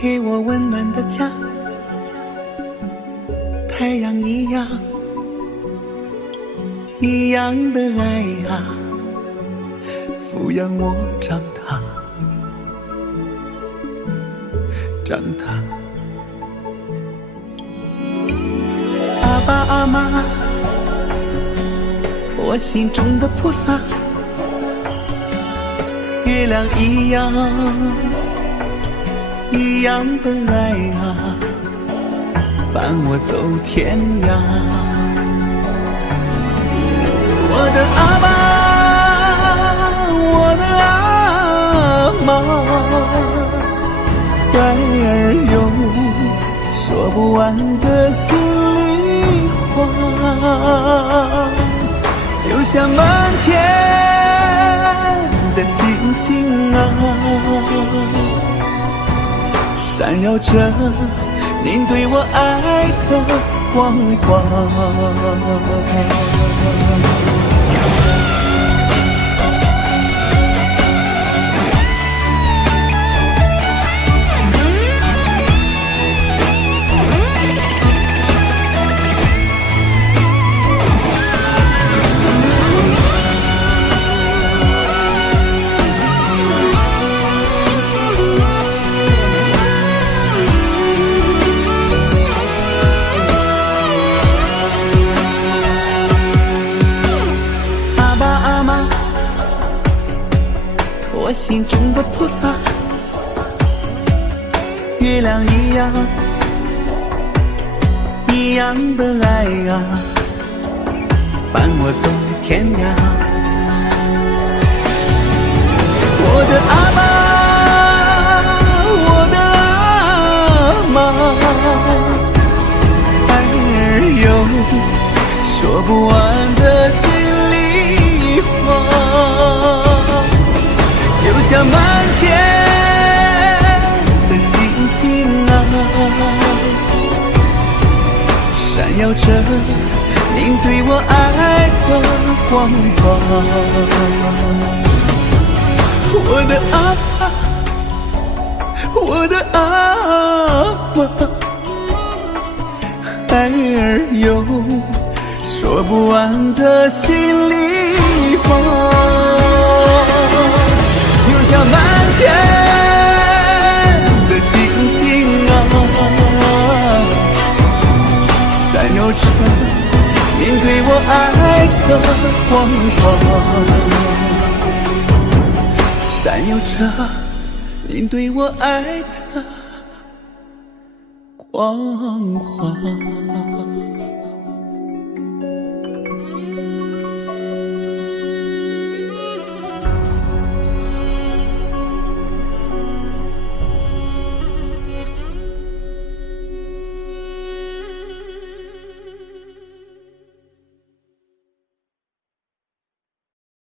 给我温暖的家，太阳一样的爱啊，抚养我长大。阿爸阿妈，我心中的菩萨，月亮一样的爱啊，伴我走天涯。我的阿爸，我的阿妈，爱儿有说不完的心里话，就像满天的星星啊，闪耀着您对我爱的光华。我心中的菩萨，月亮一样的爱啊，伴我走天涯。我的阿爸，我的阿妈，爱儿有说不完的心里话，就像满天的星星啊，闪耀着您对我爱的光华。我的阿爸，我的阿妈，爱儿有说不完的心里话，就像满天的星星啊，闪耀着您对我爱的光华，闪耀着您对我爱的光华。